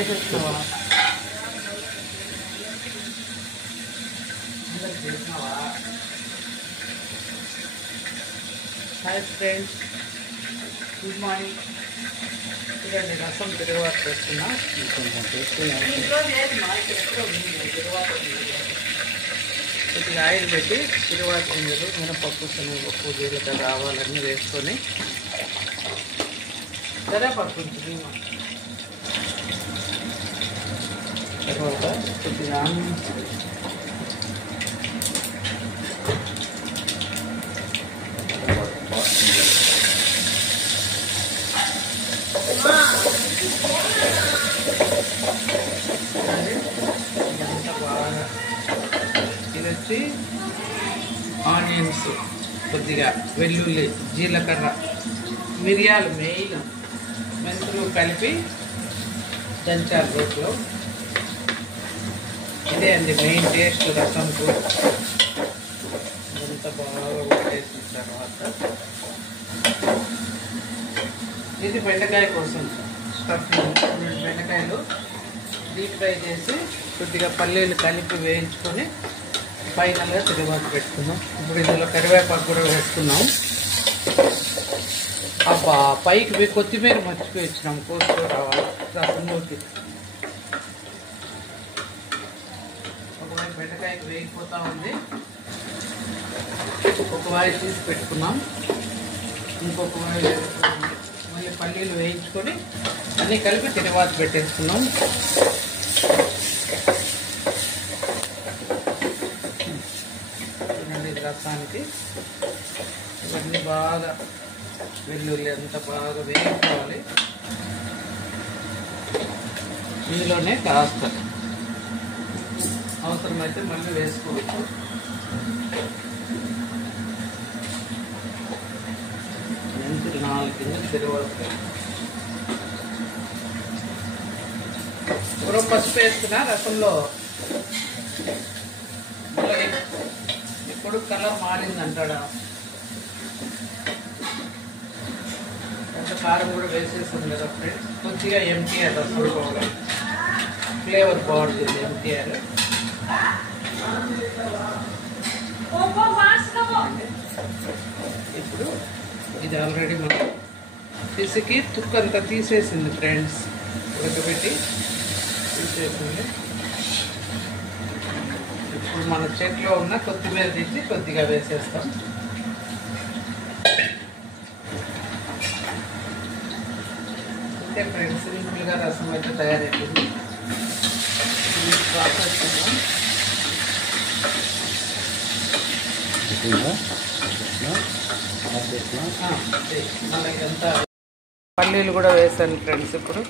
Hi friends, good morning. చూడండి, రసం తిరుగుబాటు చేస్తున్నా. కొద్దిగా ఆయిల్ పెట్టి తిరుగుబాటు గింజలు, మినపప్పు, శనగపప్పు, జీలకర్ర, ఆవాలన్నీ వేసుకొని కరివేపాకు ఉంటుంది. తర్వాత కొద్దిగా ఆనియన్స్, ఇది వచ్చి ఆనియన్స్, కొద్దిగా వెల్లుల్లి, జీలకర్ర, మిరియాలు, మెయిన్ మెంతులు కలిపి దంచాలి రోట్లో. ఇదే అండి మెయిన్ టేస్ట్ రసంకు. అంత బాగా ఉడికేసిన తర్వాత ఇది బెండకాయ కోసం స్టఫింగ్. బెండకాయలు డీప్ ఫ్రై చేసి కొద్దిగా పల్లీలు కలిపి వేయించుకొని ఫైనల్గా తిరుగుబాటు పెట్టుకున్నాం. ఇప్పుడు ఇందులో కరివేపాకు కూడా వేసుకున్నాం. అబ్బా, పైకి కొత్తిమీర మర్చిపోయి ఇచ్చినాం, కోసుకో రావాలి రసంలోకి. ఒకవైపు బెండకాయకి వేగిపోతూ ఉంది, ఒక వాయి తీసి పెట్టుకున్నాం, ఇంకొక వాయి వేసుకున్నాం. మళ్ళీ పల్లీలు వేయించుకొని అన్నీ కలిపి తిరుగుబాటు పెట్టేసుకున్నాం. రసానికి ఇవన్నీ బాగా వెల్లుల్లి అంతా బాగా వేయించుకోవాలి. ఇందులోనే కాస్త అవసరమైతే మళ్ళీ వేసుకోవచ్చు. మెంతులు 4 గింజలు తిరగవచ్చు. ఇప్పుడు పసుపు వేసుకున్న రసంలో ఇప్పుడు కలర్ మారిందంటాడా. కొంత కారం కూడా వేసేస్తుంది కదా ఫ్రెండ్స్. కొద్దిగా ఎంటీఆర్ రసం పౌడర్, ఫ్లేవర్ బాగుంటుంది ఎంటీఆర్. ఇప్పుడు ఇది ఆల్రెడీ మనం పిసికి తుక్కంతా తీసేసింది ఫ్రెండ్స్, ఉడకబెట్టి తీసేసింది. ఇప్పుడు మన చెట్లో ఉన్న కొత్తిమీర తీసి కొద్దిగా వేసేస్తాం. అంతే ఫ్రెండ్స్, సింపుల్గా రసం అయితే తయారైంది. మనకి ఎంత పల్లీలు కూడా వేసాను ఫ్రెండ్స్. ఇప్పుడు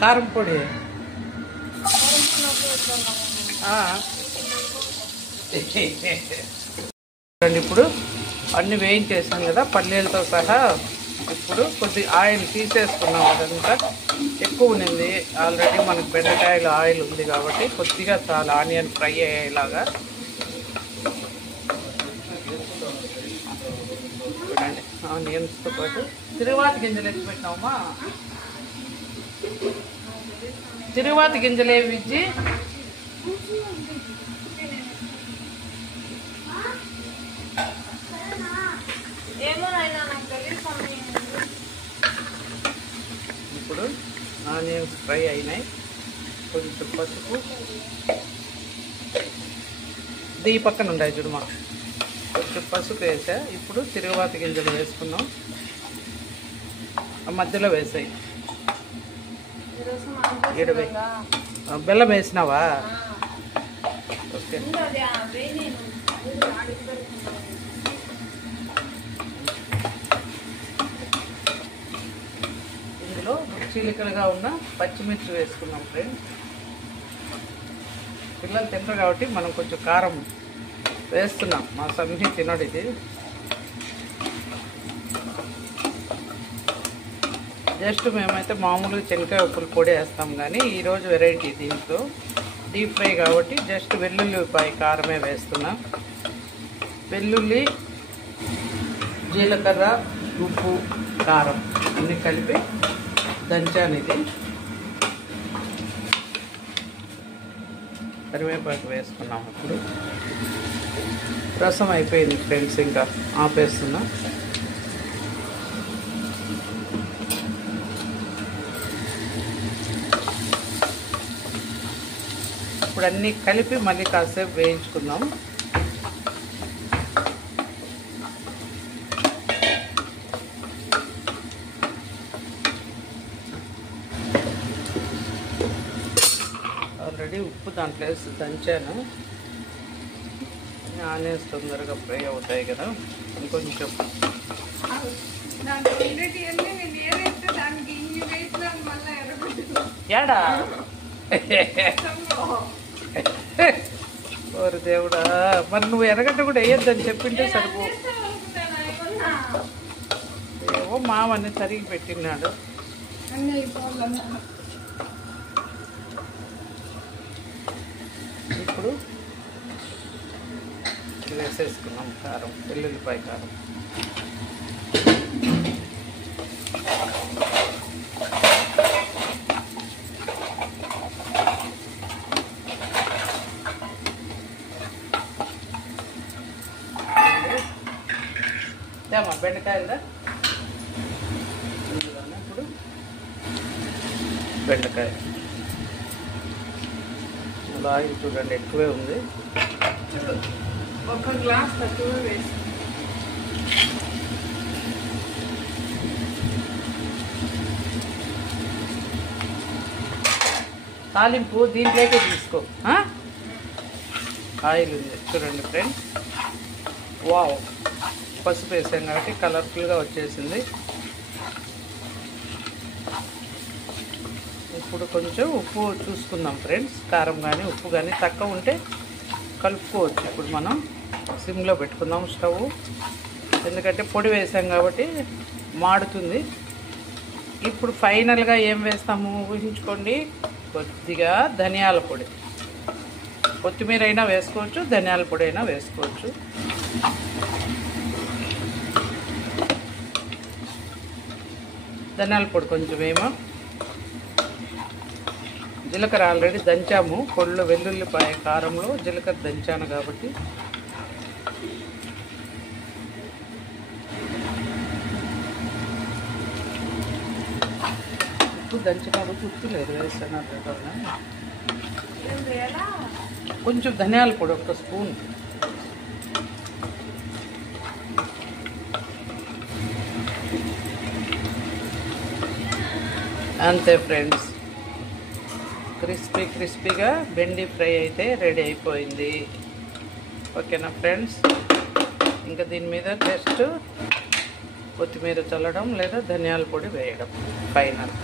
కారం పొడి ఇప్పుడు అన్నీ వేయించేసాం కదా పల్లీలతో సహా. ఇప్పుడు కొద్దిగా ఆయిల్ తీసేసుకున్నాం. అదంతా ఎక్కువ ఉన్నింది ఆల్రెడీ, మనకు బెండకాయలు ఆయిల్ ఉంది కాబట్టి కొద్దిగా చాలా ఆనియన్ ఫ్రై అయ్యేలాగా. చూడండి, ఆనియన్స్తో పాటు తిరుగుబాటు గింజలు ఎత్తి పెట్టినామా. తిరుగుబాటు గింజలు ఏవి ఇచ్చి ఇప్పుడు ఆనియన్స్ ఫ్రై అయినాయి. కొంచెం పసుపు, ఈ పక్కన ఉన్నాయి చూడమా, కొంచెం పసుపు వేసా. ఇప్పుడు తిరుగుబాటు గింజలు వేసుకున్నాం, మధ్యలో వేసాయి. బెల్లం వేసినావా? ఓకే. ఇందులో చీలికలుగా ఉన్న పచ్చిమిర్చి వేసుకున్నాం ఫ్రెండ్స్. పిల్లలు తింటారు కాబట్టి మనం కొంచెం కారం వేస్తున్నాం. మా సమ్మి తినడు ఇది. జస్ట్ మేమైతే మామూలుగా శనగకాయ ఉప్పుల పొడి వేస్తాం, కానీ ఈరోజు వెరైటీ దీంట్లో డీప్ ఫ్రై కాబట్టి జస్ట్ వెల్లుల్లిపాయ కారమే వేస్తున్నా. వెల్లుల్లి, జీలకర్ర, ఉప్పు, కారం అన్నీ కలిపి దంచాను. ఇది కరివేపాకు వేసుకున్నాం. ఇప్పుడు రసం అయిపోయింది ఫ్రెండ్స్, ఇంకా ఆపేస్తున్నా. ఇప్పుడు అన్నీ కలిపి మళ్ళీ కాసేపు వేయించుకుందాం. ఆల్రెడీ ఉప్పు దాంట్లో వేసి దంచాను. ఆనియన్స్ తొందరగా ఫ్రై అవుతాయి కదా, ఇంకొంచెం ఏడా ఓరు దేవుడా, మరి నువ్వు ఎర్రగడ్డ కూడా వేయొద్దని చెప్పింటే సరిపో. ఏవో మామని తరిగి పెట్టినాడు. ఇప్పుడు వేసేసుకున్నాం కారం, వెల్లుల్లిపాయ కారం. బెండకాయలదా ఇప్పుడు బెండకాయ ఆయిల్ చూడండి ఎక్కువే ఉంది. ఒక గ్లాస్ తక్కువ వేసి తాలింపు దీంట్లోకే తీసుకో. ఆయిల్ ఉంది చూడండి ఫ్రెండ్స్. వావ్, పసుపు వేసాం కాబట్టి కలర్ఫుల్గా వచ్చేసింది. ఇప్పుడు కొంచెం ఉప్పు చూసుకుందాం ఫ్రెండ్స్. కారం కానీ ఉప్పు కానీ తక్కువ ఉంటే కలుపుకోవచ్చు. ఇప్పుడు మనం సిమ్లో పెట్టుకుందాం స్టవ్, ఎందుకంటే పొడి వేసాం కాబట్టి మాడుతుంది. ఇప్పుడు ఫైనల్గా ఏం వేస్తాము ఊహించుకోండి. కొద్దిగా ధనియాల పొడి, కొత్తిమీర అయినా వేసుకోవచ్చు, ధనియాల పొడి అయినా వేసుకోవచ్చు. ధనియాల పొడి కొంచెం ఏమో, జీలకర్ర ఆల్రెడీ దంచాము. పొడిలో వెల్లుల్లిపాయ కారంలో జీలకర్ర దంచాను కాబట్టి ఉప్పు దంచినప్పుడు ఉప్పు లేదు వేస్తాను. కొంచెం ధనియాల పొడి ఒక స్పూన్, అంతే ఫ్రెండ్స్. క్రిస్పీగా బెండి ఫ్రై అయితే రెడీ అయిపోయింది. ఓకేనా ఫ్రెండ్స్, ఇంకా దీని మీద జస్ట్ కొత్తిమీర చల్లడం లేదా ధనియాల పొడి వేయడం ఫైనల్.